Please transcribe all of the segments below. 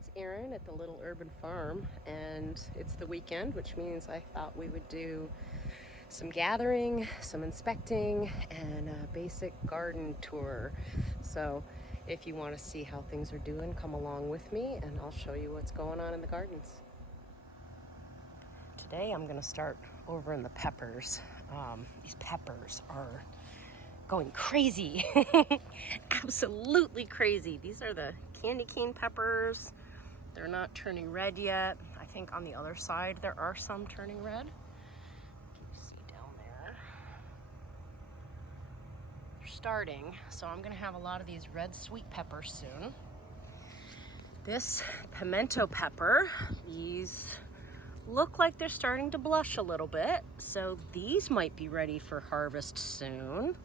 it's Erin at the Little Urban Farm, and it's the weekend, which means I thought we would do some gathering, some inspecting, and a basic garden tour. So if you want to see how things are doing, come along with me and I'll show you what's going on in the gardens. Today I'm going to start over in the peppers. These peppers are going crazy. Absolutely crazy. These are the candy cane peppers. They're not turning red yet. I think on the other side there are some turning red. Can you see down there? They're starting, so I'm gonna have a lot of these red sweet peppers soon. This pimento pepper, these look like they're starting to blush a little bit, so these might be ready for harvest soon.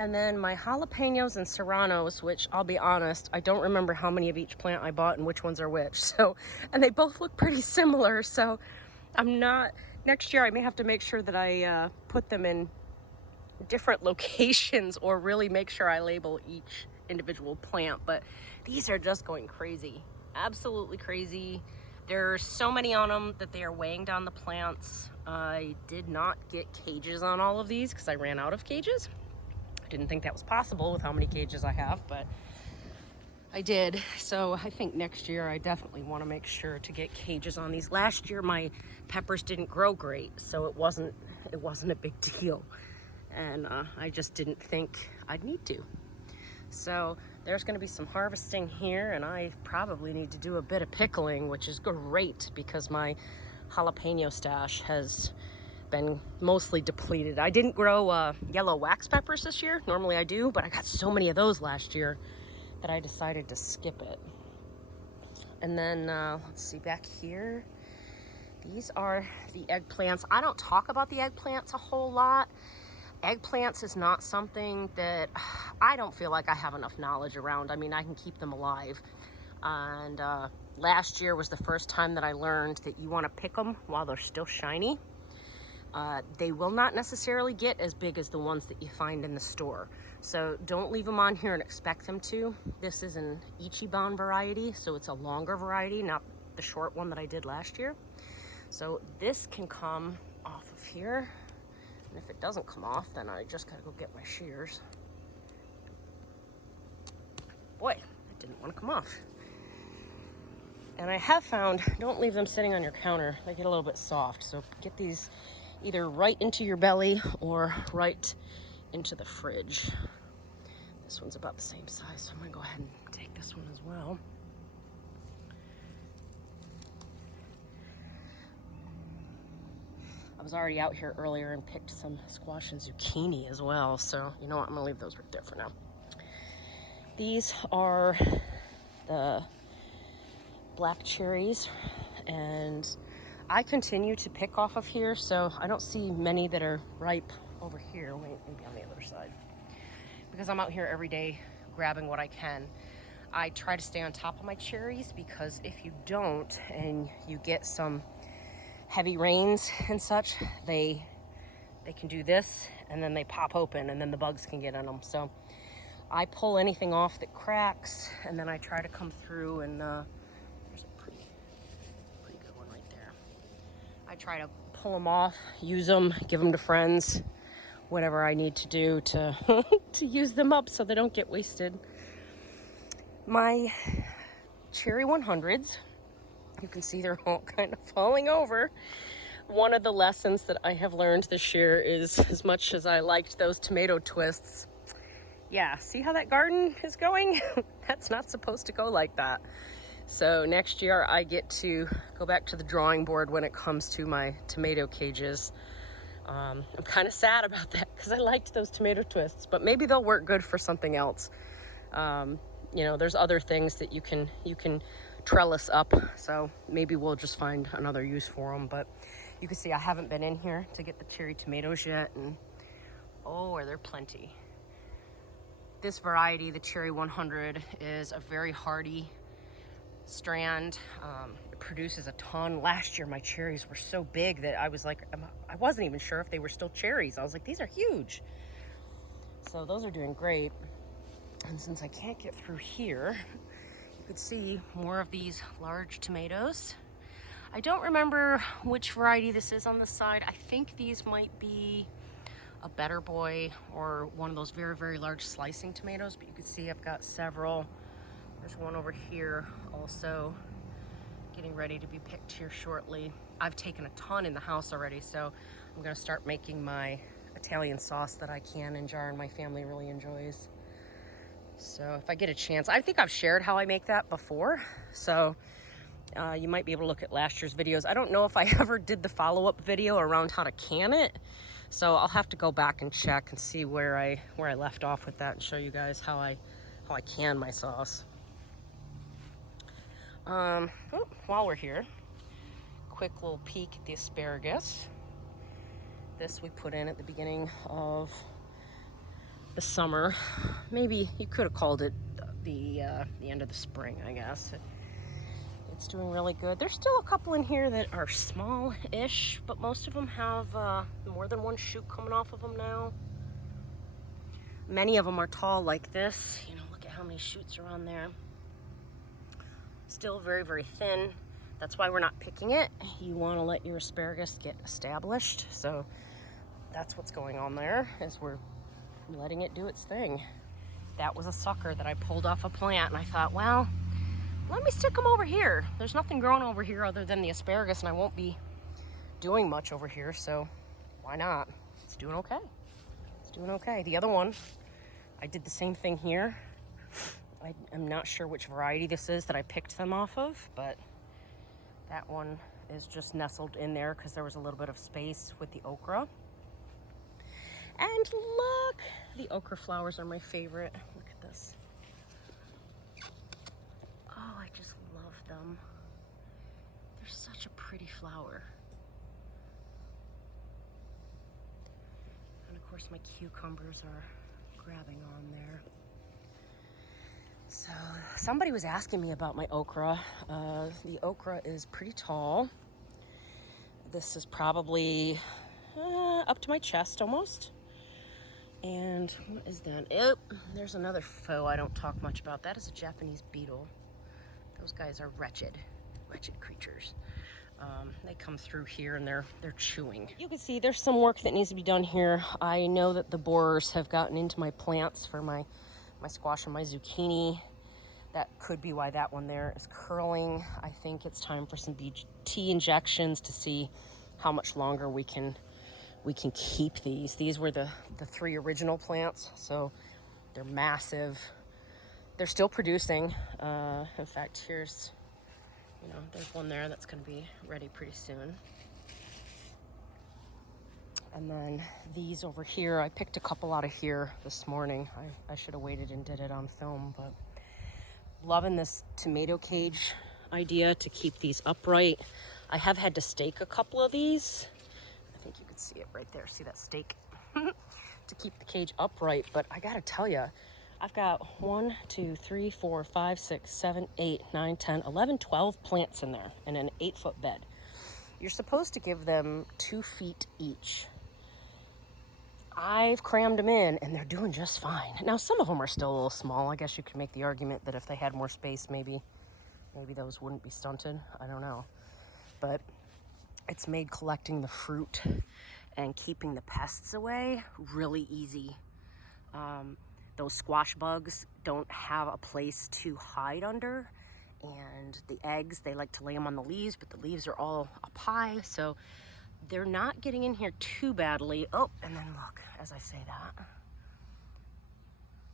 And then my jalapenos and serranos, which I'll be honest, I don't remember how many of each plant I bought and which ones are which. So, and they both look pretty similar. So next year I may have to make sure that I put them in different locations or really make sure I label each individual plant. But these are just going crazy, absolutely crazy. There's so many on them that they are weighing down the plants. I did not get cages on all of these because I ran out of cages. Didn't think that was possible with how many cages I have, but I did. So I think next year I definitely want to make sure to get cages on these. Last year my peppers didn't grow great, so it wasn't a big deal, and I just didn't think I'd need to. So there's going to be some harvesting here, and I probably need to do a bit of pickling, which is great because my jalapeno stash has been mostly depleted. I didn't grow yellow wax peppers this year. Normally I do, but I got so many of those last year that I decided to skip it. And then let's see back here. These are the eggplants. I don't talk about the eggplants a whole lot. Eggplants is not something that I don't feel like I have enough knowledge around. I mean, I can keep them alive. And last year was the first time that I learned that you want to pick them while they're still shiny. They will not necessarily get as big as the ones that you find in the store. So don't leave them on here and expect them to. This is an Ichiban variety, so it's a longer variety, not the short one that I did last year. So this can come off of here. And if it doesn't come off, then I just gotta go get my shears. Boy, it didn't want to come off. And I have found, don't leave them sitting on your counter. They get a little bit soft. So get these either right into your belly or right into the fridge. This one's about the same size, so I'm gonna go ahead and take this one as well. I was already out here earlier and picked some squash and zucchini as well, so you know what, I'm gonna leave those right there for now. These are the black cherries, and I continue to pick off of here, so I don't see many that are ripe over here. Wait, maybe on the other side. Because I'm out here every day grabbing what I can. I try to stay on top of my cherries because if you don't and you get some heavy rains and such, they can do this and then they pop open and then the bugs can get in them. So I pull anything off that cracks, and then I try to come through and there's a pretty good one right there. I try to pull them off, use them, give them to friends, whatever I need to do to to use them up so they don't get wasted. My cherry 100s, you can see they're all kind of falling over. One of the lessons that I have learned this year is, as much as I liked those tomato twists, yeah, see how that garden is going? That's not supposed to go like that. So next year I get to go back to the drawing board when it comes to my tomato cages. I'm kind of sad about that because I liked those tomato twists, but maybe they'll work good for something else. You know, there's other things that you can trellis up, so maybe we'll just find another use for them. But you can see I haven't been in here to get the cherry tomatoes yet, and oh, are there plenty. This variety, the cherry 100, is a very hardy strand. It produces a ton. Last year my cherries were so big that I was like, I wasn't even sure if they were still cherries. I was like, these are huge. So those are doing great. And since I can't get through here, could see more of these large tomatoes. I don't remember which variety this is on the side. I think these might be a Better Boy or one of those very, very large slicing tomatoes, but you can see I've got several. There's one over here also getting ready to be picked here shortly. I've taken a ton in the house already, so I'm gonna start making my Italian sauce that I can and jar and my family really enjoys. So if I get a chance, I think I've shared how I make that before, so you might be able to look at last year's videos. I don't know if I ever did the follow-up video around how to can it, so I'll have to go back and check and see where I left off with that and show you guys how I can my sauce. While we're here, quick little peek at the asparagus. This we put in at the beginning of the summer. Maybe you could have called it the end of the spring, I guess. It's doing really good. There's still a couple in here that are small-ish, but most of them have more than one shoot coming off of them now. Many of them are tall like this. You know, look at how many shoots are on there. Still very, very thin. That's why we're not picking it. You want to let your asparagus get established. So that's what's going on there, is we're letting it do its thing. That was a sucker that I pulled off a plant, and I thought, well, let me stick them over here. There's nothing growing over here other than the asparagus, and I won't be doing much over here, so why not? It's doing okay. It's doing okay. The other one, I did the same thing here. I'm not sure which variety this is that I picked them off of, but that one is just nestled in there because there was a little bit of space with the okra. And look, the okra flowers are my favorite. Look at this. Oh, I just love them. They're such a pretty flower. And of course my cucumbers are grabbing on there. So somebody was asking me about my okra. The okra is pretty tall. This is probably up to my chest almost. And what is that? Oh, there's another foe I don't talk much about. That is a Japanese beetle. Those guys are wretched creatures. They come through here and they're chewing. You can see there's some work that needs to be done here. I know that the borers have gotten into my plants for my squash and my zucchini. That could be why that one there is curling. I think it's time for some BT injections to see how much longer we can keep these. These were the 3 original plants, so they're massive. They're still producing. In fact, here's, there's one there that's going to be ready pretty soon. And then these over here, I picked a couple out of here this morning. I should have waited and did it on film, but loving this tomato cage idea to keep these upright. I have had to stake a couple of these. I think you can see it right there. See that stake? To keep the cage upright. But I gotta tell you, I've got 1, 2, 3, 4, 5, 6, 7, 8, 9, 10, 11, 12 plants in there in an 8-foot bed. You're supposed to give them 2 feet each. I've crammed them in and they're doing just fine. Now some of them are still a little small. I guess you could make the argument that if they had more space, maybe those wouldn't be stunted. I don't know. But it's made collecting the fruit and keeping the pests away really easy. Those squash bugs don't have a place to hide under, and the eggs, they like to lay them on the leaves, but the leaves are all up high, so they're not getting in here too badly. Oh, and then look, as I say that,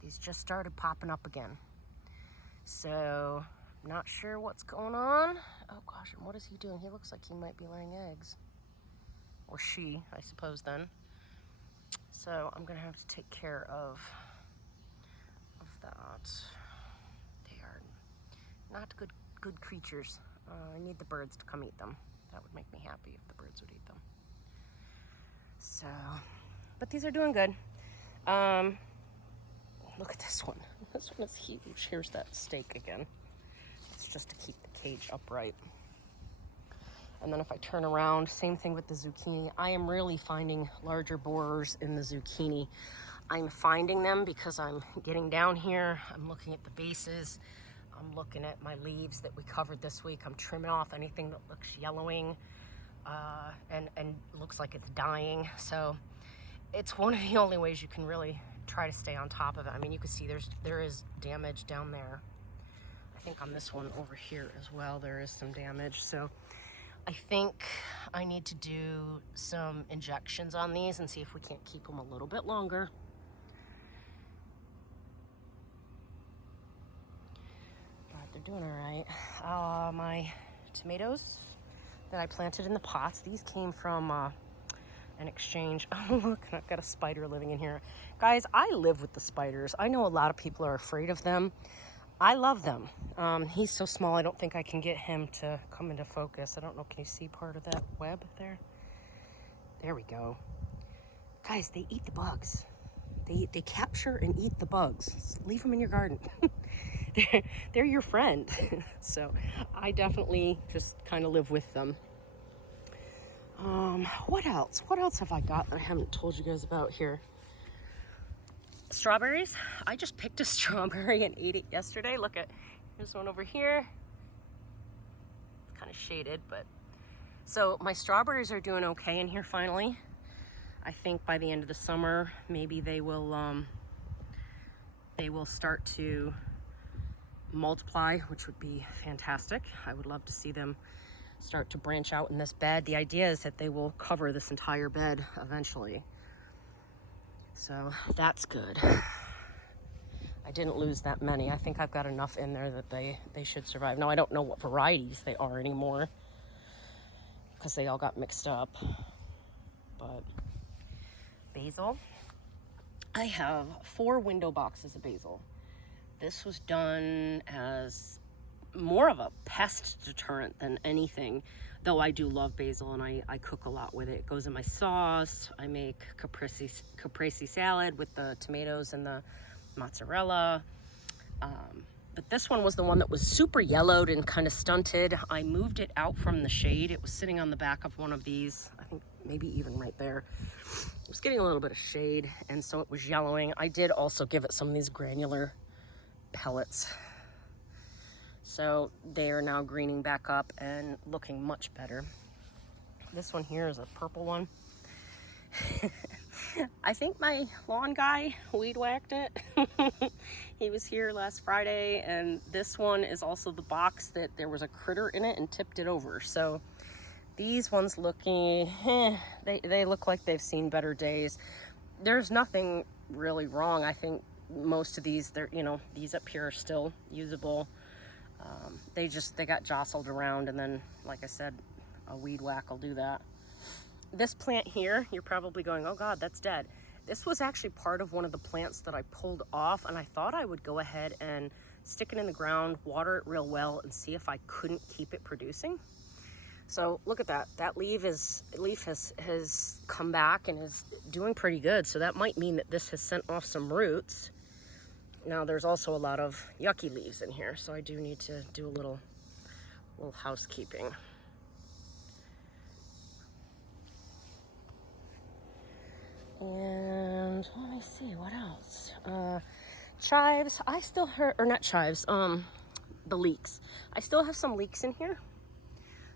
these just started popping up again. So, not sure what's going on. Oh gosh, and what is he doing? He looks like he might be laying eggs. Or she, I suppose then. So I'm gonna have to take care of that. They are not good creatures. I need the birds to come eat them. That would make me happy if the birds would eat them. So, but these are doing good. Look at this one. This one is huge. Here's that stake again. It's just to keep the cage upright. And then if I turn around, same thing with the zucchini. I am really finding larger borers in the zucchini. I'm finding them because I'm getting down here. I'm looking at the bases. I'm looking at my leaves that we covered this week. I'm trimming off anything that looks yellowing and looks like it's dying. So it's one of the only ways you can really try to stay on top of it. I mean, you can see there is damage down there. I think on this one over here as well, there is some damage. So I think I need to do some injections on these and see if we can't keep them a little bit longer. But they're doing all right. My tomatoes that I planted in the pots, these came from an exchange. Oh, look, I've got a spider living in here. Guys, I live with the spiders. I know a lot of people are afraid of them. I love them. He's so small, I don't think I can get him to come into focus. I don't know, can you see part of that web there? There we go. Guys, they eat the bugs. They capture and eat the bugs. Just leave them in your garden. they're your friend. So I definitely just kind of live with them. What else? What else have I got that I haven't told you guys about here? Strawberries. I just picked a strawberry and ate it yesterday. Look at, here's one over here. It's kind of shaded, but so my strawberries are doing okay in here finally. I think by the end of the summer, maybe they will start to multiply, which would be fantastic. I would love to see them start to branch out in this bed. The idea is that they will cover this entire bed eventually. So that's good. I didn't lose that many. I think I've got enough in there that they should survive. Now, I don't know what varieties they are anymore because they all got mixed up. But basil. I have 4 window boxes of basil. This was done as more of a pest deterrent than anything, though I do love basil and I cook a lot with it. It goes in my sauce. I make caprese salad with the tomatoes and the mozzarella. But this one was the one that was super yellowed and kind of stunted. I moved it out from the shade. It was sitting on the back of one of these, I think maybe even right there. It was getting a little bit of shade, and so it was yellowing. I did also give it some of these granular pellets. So they are now greening back up and looking much better. This one here is a purple one. I think my lawn guy weed whacked it. He was here last Friday, and this one is also the box that there was a critter in it and tipped it over. So these ones looking, they look like they've seen better days. There's nothing really wrong. I think most of these, these up here are still usable. They got jostled around, and then, like I said, a weed whack will do that. This plant here, you're probably going, oh God, that's dead. This was actually part of one of the plants that I pulled off, and I thought I would go ahead and stick it in the ground, water it real well, and see if I couldn't keep it producing. So look at that. That leaf has come back and is doing pretty good. So that might mean that this has sent off some roots. Now there's also a lot of yucky leaves in here, so I do need to do a little housekeeping. And let me see, what else? Chives, I still heard, or not chives, the leeks. I still have some leeks in here.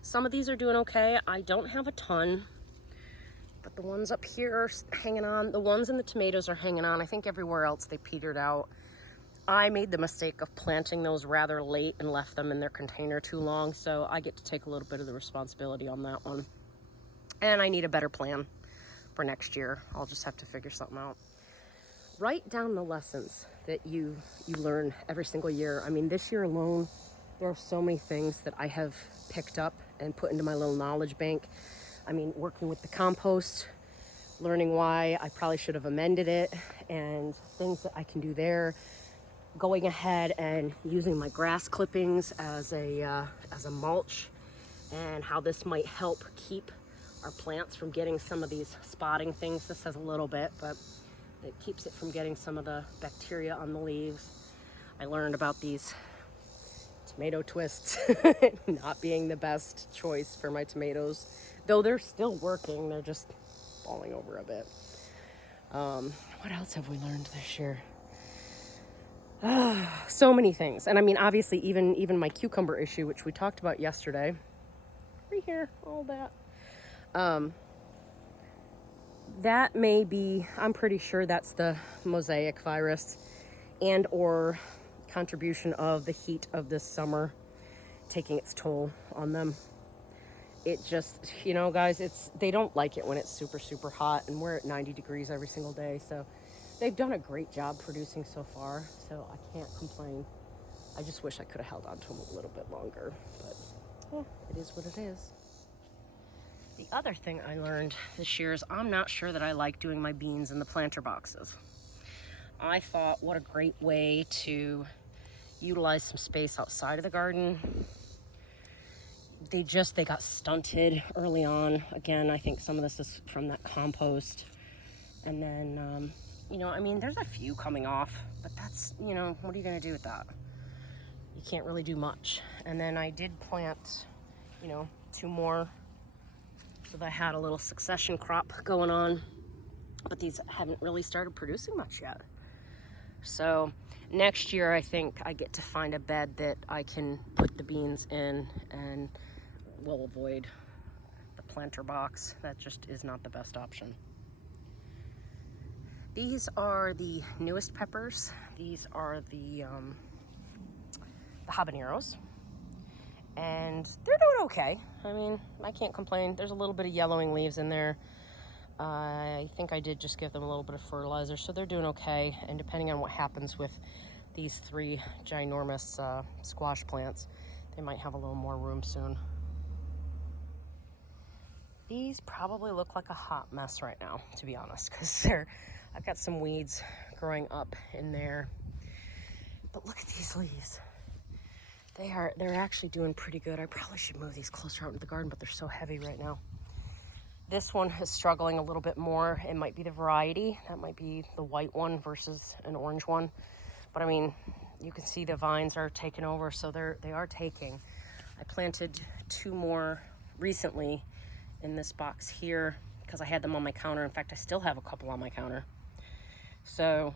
Some of these are doing okay. I don't have a ton, but the ones up here are hanging on. The ones in the tomatoes are hanging on. I think everywhere else they petered out. I made the mistake of planting those rather late and left them in their container too long, so I get to take a little bit of the responsibility on that one. And I need a better plan for next year. I'll just have to figure something out. Write down the lessons that you learn every single year. I mean, this year alone, there are so many things that I have picked up and put into my little knowledge bank. I mean, working with the compost, learning why I probably should have amended it, and things that I can do there. Going ahead and using my grass clippings as a mulch, and how this might help keep our plants from getting some of these spotting things. This has a little bit, but it keeps it from getting some of the bacteria on the leaves. I learned about these tomato twists not being the best choice for my tomatoes, though they're still working. They're just falling over a bit. What else have we learned this year? So many things. And I mean, obviously, even my cucumber issue, which we talked about yesterday, right here, all that. That may be, I'm pretty sure that's the mosaic virus and or contribution of the heat of this summer taking its toll on them. It just, you know, guys, they don't like it when it's super, super hot, and we're at 90 degrees every single day. So they've done a great job producing so far, so I can't complain. I just wish I could have held on to them a little bit longer, but well, it is what it is. The other thing I learned this year is I'm not sure that I like doing my beans in the planter boxes. I thought, what a great way to utilize some space outside of the garden. They got stunted early on. Again, I think some of this is from that compost. And then, you know, I mean, there's a few coming off, but that's, you know, what are you gonna do with that? You can't really do much. And then I did plant, you know, 2 more. So I had a little succession crop going on, but these haven't really started producing much yet. So next year, I think I get to find a bed that I can put the beans in, and we'll avoid the planter box. That just is not the best option. These are the newest peppers. These are the habaneros. And they're doing okay. I mean, I can't complain. There's a little bit of yellowing leaves in there. I think I did just give them a little bit of fertilizer, so they're doing okay. And depending on what happens with these 3 ginormous squash plants, they might have a little more room soon. These probably look like a hot mess right now, to be honest, because I've got some weeds growing up in there. But look at these leaves. They're actually doing pretty good. I probably should move these closer out into the garden, but they're so heavy right now. This one is struggling a little bit more. It might be the variety. That might be the white one versus an orange one. But I mean, you can see the vines are taking over, so they are taking. I planted 2 more recently in this box here because I had them on my counter. In fact, I still have a couple on my counter. So,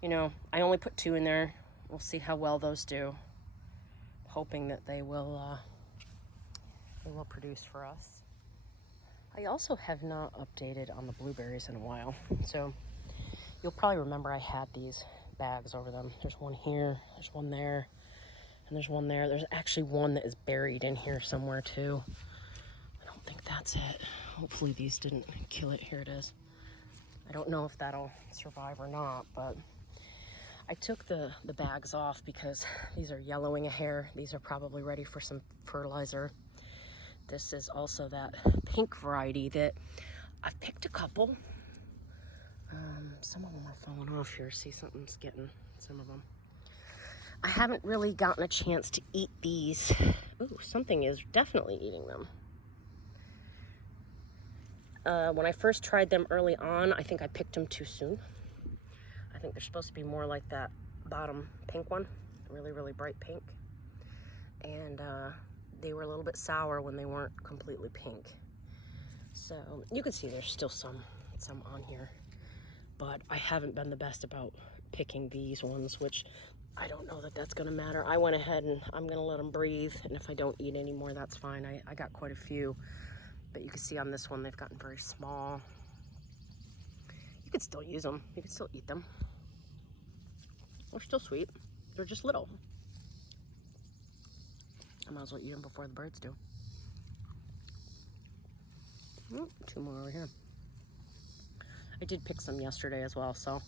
you know, I only put 2 in there. We'll see how well those do. Hoping that they will produce for us. I also have not updated on the blueberries in a while, so you'll probably remember I had these bags over them. There's one here, there's one there, and there's one there. There's actually one that is buried in here somewhere too. I don't think that's it. Hopefully these didn't kill it. Here it is. I don't know if that'll survive or not, but I took the bags off because these are yellowing a hair. These are probably ready for some fertilizer. This is also that pink variety that I've picked a couple. Some of them are falling off here. See, something's getting some of them. I haven't really gotten a chance to eat these. Ooh, something is definitely eating them. When I first tried them early on, I think I picked them too soon. I think they're supposed to be more like that bottom pink one, really, really bright pink. And they were a little bit sour when they weren't completely pink. So you can see there's still some on here. But I haven't been the best about picking these ones, which I don't know that that's going to matter. I went ahead and I'm going to let them breathe. And if I don't eat any more, that's fine. I got quite a few. But you can see on this one, they've gotten very small. You could still use them. You could still eat them. They're still sweet. They're just little. I might as well eat them before the birds do. 2 more over here. I did pick some yesterday as well, so,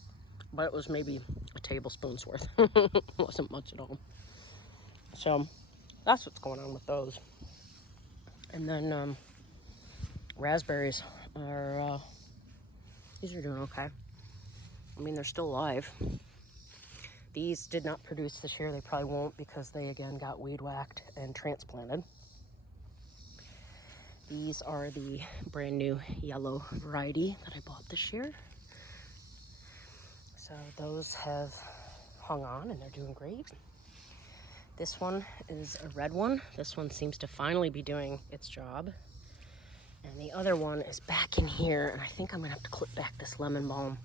but it was maybe a tablespoon's worth. It wasn't much at all. So that's what's going on with those. And then raspberries are, these are doing okay. I mean, they're still alive. These did not produce this year. They probably won't because they, again, got weed whacked and transplanted. These are the brand new yellow variety that I bought this year. So those have hung on and they're doing great. This one is a red one. This one seems to finally be doing its job. And the other one is back in here, and I think I'm gonna have to clip back this lemon balm.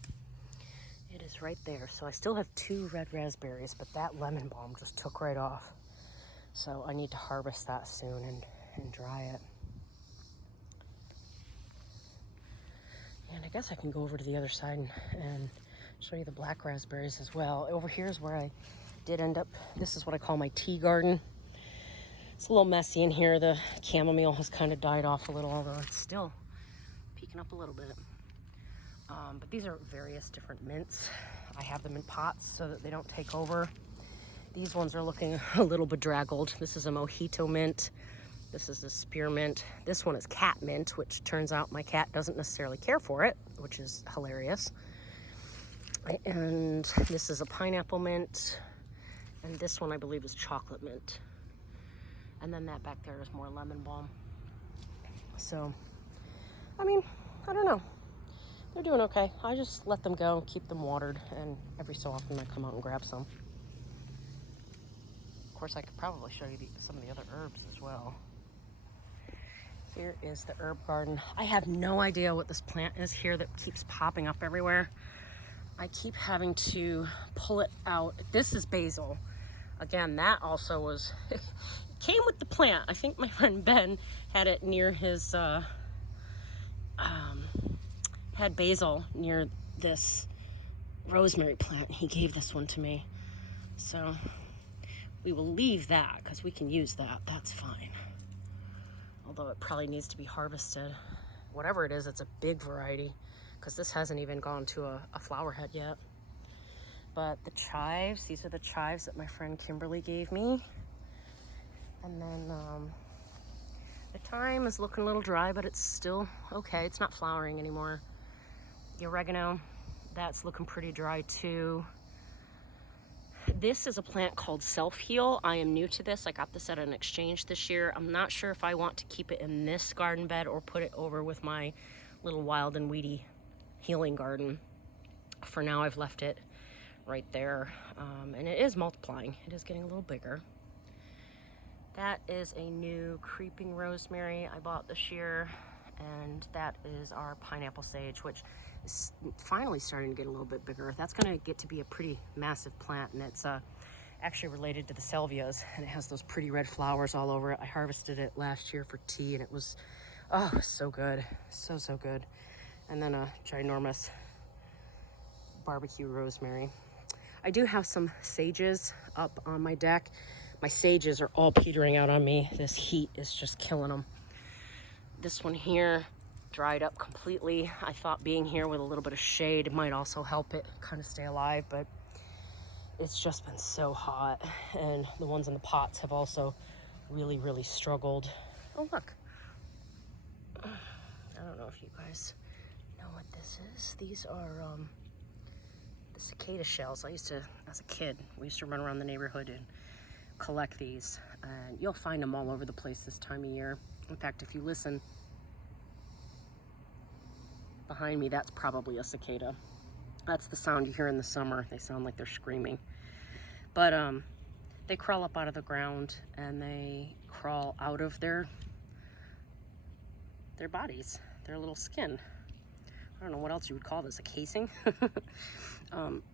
It is right there. So I still have 2 red raspberries, but that lemon balm just took right off. So I need to harvest that soon and dry it. And I guess I can go over to the other side and show you the black raspberries as well. Over here is where I did end up, this is what I call my tea garden. It's a little messy in here. The chamomile has kind of died off a little, although it's still peeking up a little bit. But these are various different mints. I have them in pots so that they don't take over. These ones are looking a little bedraggled. This is a Mojito Mint. This is a spearmint. This one is cat mint, which turns out my cat doesn't necessarily care for it, which is hilarious. And this is a pineapple mint. And this one I believe is chocolate mint. And then that back there is more lemon balm. So, I mean, I don't know. They're doing okay. I just let them go, keep them watered, and every so often I come out and grab some. Of course, I could probably show you some of the other herbs as well. Here is the herb garden. I have no idea what this plant is here that keeps popping up everywhere. I keep having to pull it out. This is basil. Again, that also was, it came with the plant. I think my friend Ben had it near his, had basil near this rosemary plant. He gave this one to me. So we will leave that because we can use that. That's fine. Although it probably needs to be harvested. Whatever it is, it's a big variety because this hasn't even gone to a flower head yet. But the chives, these are the chives that my friend Kimberly gave me. And then the thyme is looking a little dry, but it's still okay. It's not flowering anymore. The oregano, that's looking pretty dry too. This is a plant called Self-Heal. I am new to this. I got this at an exchange this year. I'm not sure if I want to keep it in this garden bed or put it over with my little wild and weedy healing garden. For now, I've left it right there. And it is multiplying. It is getting a little bigger. That is a new creeping rosemary I bought this year. And that is our pineapple sage, which is finally starting to get a little bit bigger. That's going to get to be a pretty massive plant, and it's actually related to the salvias, and it has those pretty red flowers all over it. I harvested it last year for tea, and it was, oh, so good. So, so good. And then a ginormous barbecue rosemary. I do have some sages up on my deck. My sages are all petering out on me. This heat is just killing them. This one here dried up completely. I thought being here with a little bit of shade might also help it kind of stay alive, but it's just been so hot. And the ones in the pots have also really, really struggled. Oh, look. I don't know if you guys know what this is. These are the Cicada Shells. I used to, as a kid, we used to run around the neighborhood and collect these. And you'll find them all over the place this time of year. In fact, if you listen behind me, that's probably a cicada. That's the sound you hear in the summer. They sound like they're screaming. But they crawl up out of the ground and they crawl out of their bodies, their little skin. I don't know what else you would call this, a casing.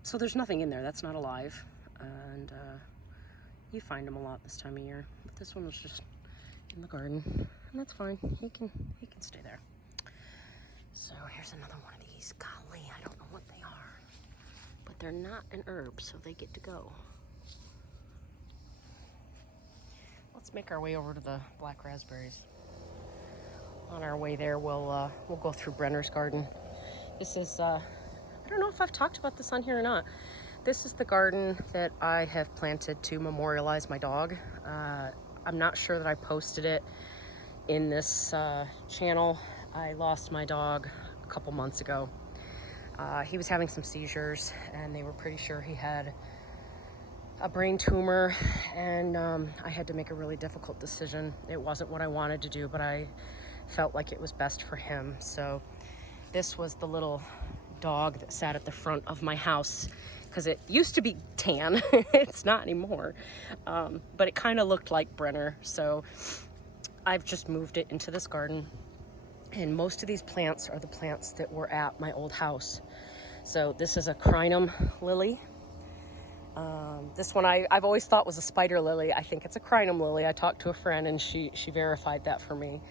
So there's nothing in there. That's not alive. And you find them a lot this time of year. But this one was just in the garden, and that's fine. He can stay there. So here's another one of these. Golly, I don't know what they are, but they're not an herb, so they get to go. Let's make our way over to the black raspberries. On our way there, we'll go through Brenner's garden. This is I don't know if I've talked about this on here or not. This is the garden that I have planted to memorialize my dog. I'm not sure that I posted it in this channel. I lost my dog a couple months ago. He was having some seizures, and they were pretty sure he had a brain tumor, and I had to make a really difficult decision. It wasn't what I wanted to do, but I felt like it was best for him. So this was the little dog that sat at the front of my house, because it used to be tan. It's not anymore. But it kind of looked like Brenner. So I've just moved it into this garden. And most of these plants are the plants that were at my old house. So this is a Crinum Lily. This one I've always thought was a spider lily. I think it's a Crinum Lily. I talked to a friend and she verified that for me.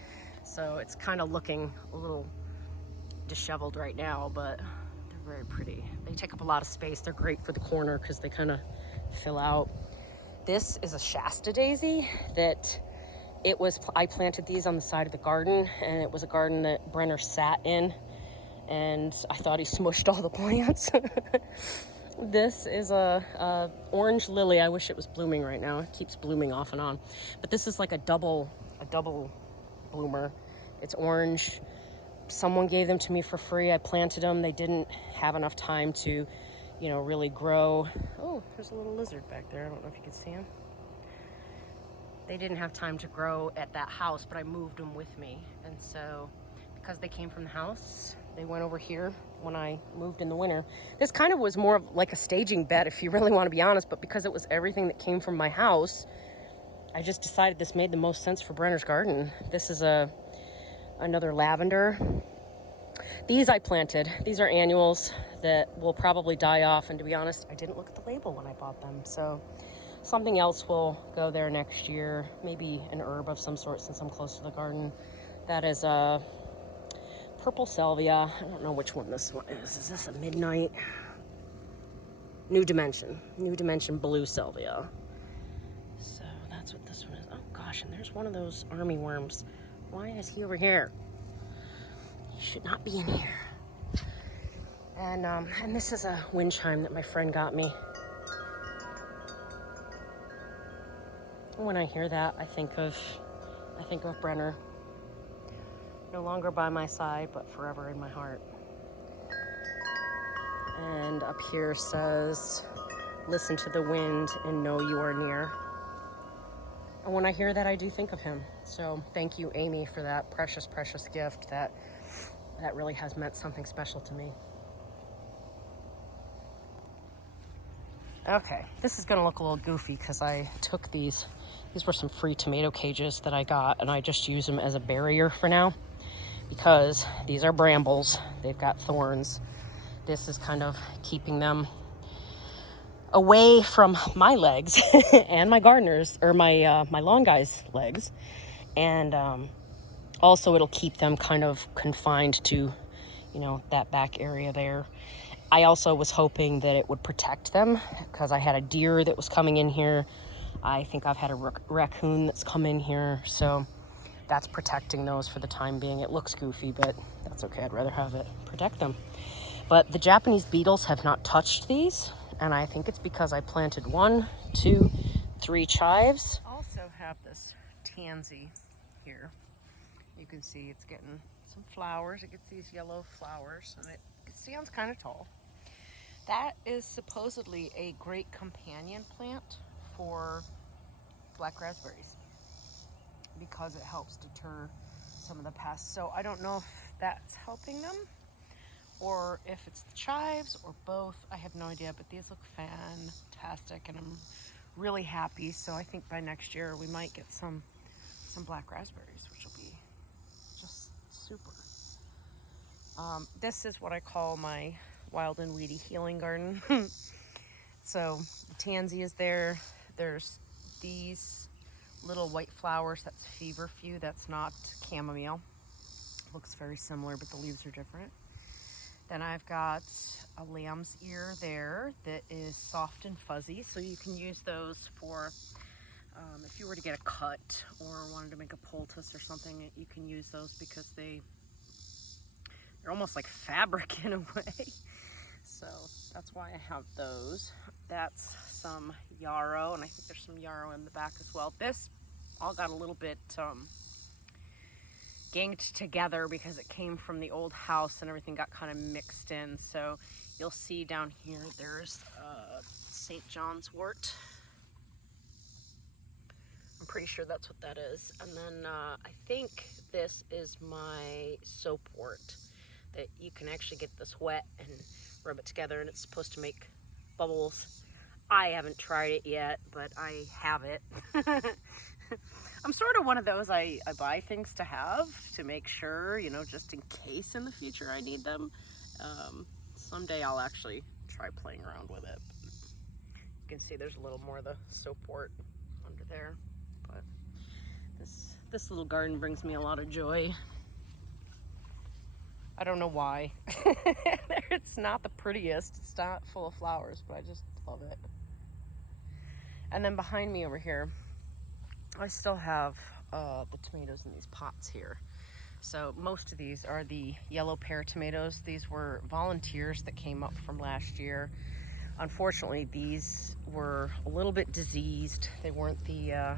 So it's kind of looking a little disheveled right now, but they're very pretty. They take up a lot of space. They're great for the corner because they kind of fill out. This is a Shasta Daisy that I planted these on the side of the garden, and it was a garden that Brenner sat in, and I thought he smushed all the plants. This is a orange lily. I wish it was blooming right now. It keeps blooming off and on. But this is like a double bloomer. It's orange. Someone gave them to me for free. I planted them. They didn't have enough time to, you know, really grow. Oh, there's a little lizard back there. I don't know if you can see him. They didn't have time to grow at that house, but I moved them with me. And so because they came from the house, they went over here when I moved in the winter. This kind of was more of like a staging bed, if you really want to be honest, but because it was everything that came from my house, I just decided this made the most sense for Brenner's garden. This is another lavender. These I planted. These are annuals that will probably die off, and to be honest, I didn't look at the label when I bought them, so something else will go there next year, maybe an herb of some sort since I'm close to the garden. That is a purple salvia. I don't know which one this one is. Is this a midnight? New Dimension blue salvia. So that's what this one is. Oh gosh, and there's one of those army worms. Why is he over here? He should not be in here. And this is a wind chime that my friend got me. When I hear that, I think of Brenner. No longer by my side, but forever in my heart. And up here says, listen to the wind and know you are near. And when I hear that, I do think of him. So thank you, Amy, for that precious, precious gift that really has meant something special to me. Okay, this is gonna look a little goofy because I took these were some free tomato cages that I got, and I just use them as a barrier for now because these are brambles. They've got thorns. This is kind of keeping them away from my legs and my gardener's, or my lawn guy's legs. And also it'll keep them kind of confined to, you know, that back area there. I also was hoping that it would protect them because I had a deer that was coming in here. I think I've had a raccoon that's come in here. So that's protecting those for the time being. It looks goofy, but that's okay. I'd rather have it protect them. But the Japanese beetles have not touched these. And I think it's because I planted 1, 2, 3 chives. I also have this tansy here. You can see it's getting some flowers. It gets these yellow flowers, and it stands kind of tall. That is supposedly a great companion plant for black raspberries because it helps deter some of the pests. So I don't know if that's helping them or if it's the chives or both. I have no idea, but these look fantastic and I'm really happy. So I think by next year we might get some black raspberries, which will be just super. This is what I call my wild and weedy healing garden. So the tansy is there. There's these little white flowers. That's feverfew. That's not chamomile. Looks very similar, but the leaves are different. Then I've got a lamb's ear there that is soft and fuzzy. So you can use those for if you were to get a cut or wanted to make a poultice or something, you can use those because they're almost like fabric in a way. So that's why I have those. That's some yarrow, and I think there's some yarrow in the back as well. This all got a little bit ganged together because it came from the old house and everything got kind of mixed in. So you'll see down here there's St. John's wort. I'm pretty sure that's what that is. And then I think this is my soapwort that you can actually get this wet and rub it together, and it's supposed to make bubbles. I haven't tried it yet, but I have it. I'm sort of one of those, I buy things to have to make sure, you know, just in case in the future I need them. Someday I'll actually try playing around with it. You can see there's a little more of the soapwort under there, but this little garden brings me a lot of joy. I don't know why. It's not the prettiest. It's not full of flowers, but I just love it. And then behind me over here, I still have the tomatoes in these pots here. So most of these are the yellow pear tomatoes. These were volunteers that came up from last year. Unfortunately, these were a little bit diseased. They weren't the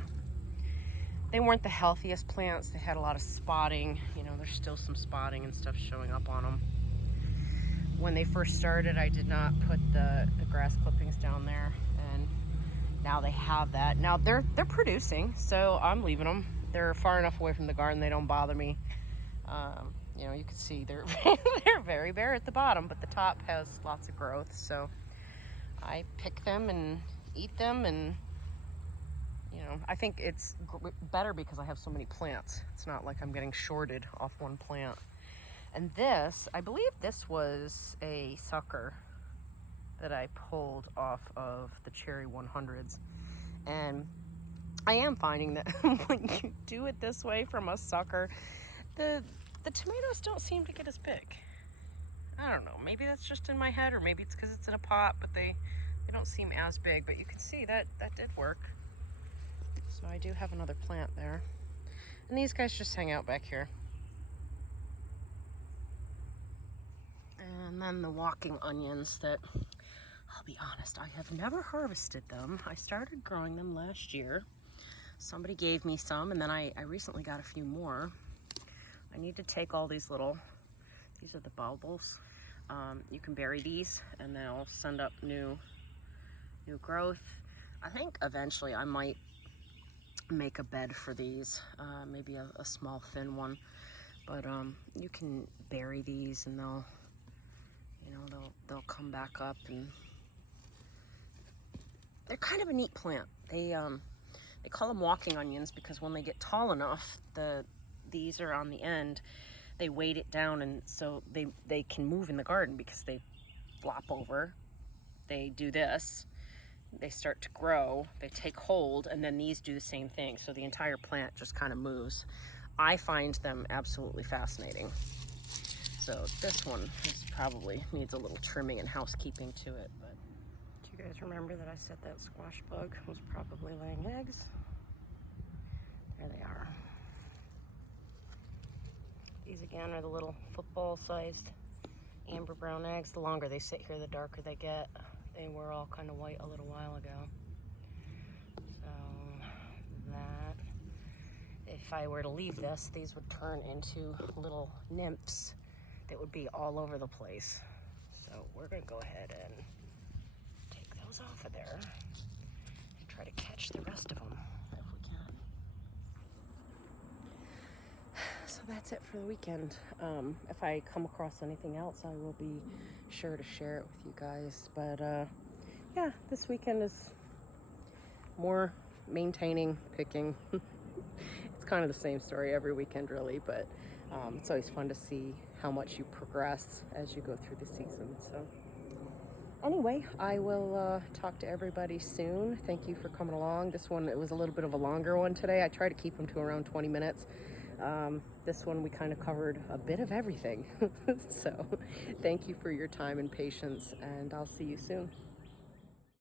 healthiest plants. They had a lot of spotting. You know, there's still some spotting and stuff showing up on them. When they first started, I did not put the grass clippings down there, and now they have that. Now they're producing, so I'm leaving them. They're far enough away from the garden, they don't bother me. You know, you can see they're they're very bare at the bottom, but the top has lots of growth, so I pick them and eat them. And you know, I think it's better because I have so many plants. It's not like I'm getting shorted off one plant. And this, I believe this was a sucker that I pulled off of the Cherry 100s. And I am finding that when you do it this way from a sucker, the tomatoes don't seem to get as big. I don't know, maybe that's just in my head, or maybe it's because it's in a pot, but they don't seem as big. But you can see that did work. So I do have another plant there. And these guys just hang out back here. And then the walking onions that, I'll be honest, I have never harvested them. I started growing them last year. Somebody gave me some, and then I recently got a few more. I need to take all these these are the bulbs. You can bury these and they'll send up new growth. I think eventually I might make a bed for these, maybe a small thin one. But you can bury these and they'll come back up, and they're kind of a neat plant. They call them walking onions because when they get tall enough, these are on the end, they weight it down, and so they can move in the garden because they flop over, they do this, they start to grow, they take hold, and then these do the same thing. So the entire plant just kind of moves. I find them absolutely fascinating. So this one probably needs a little trimming and housekeeping to it. But do you guys remember that I said that squash bug was probably laying eggs? There they are. These again are the little football-sized amber brown eggs. The longer they sit here, the darker they get. They were all kind of white a little while ago. So that, if I were to leave this, these would turn into little nymphs that would be all over the place. So we're gonna go ahead and take those off of there and try to catch the rest of them if we can. So that's it for the weekend. If I come across anything else, I will be sure to share it with you guys. But yeah, this weekend is more maintaining, picking. It's kind of the same story every weekend really, but it's always fun to see how much you progress as you go through the season. So anyway, I will talk to everybody soon. Thank you for coming along. This one, it was a little bit of a longer one today. I try to keep them to around 20 minutes. This one we kind of covered a bit of everything. So thank you for your time and patience, and I'll see you soon.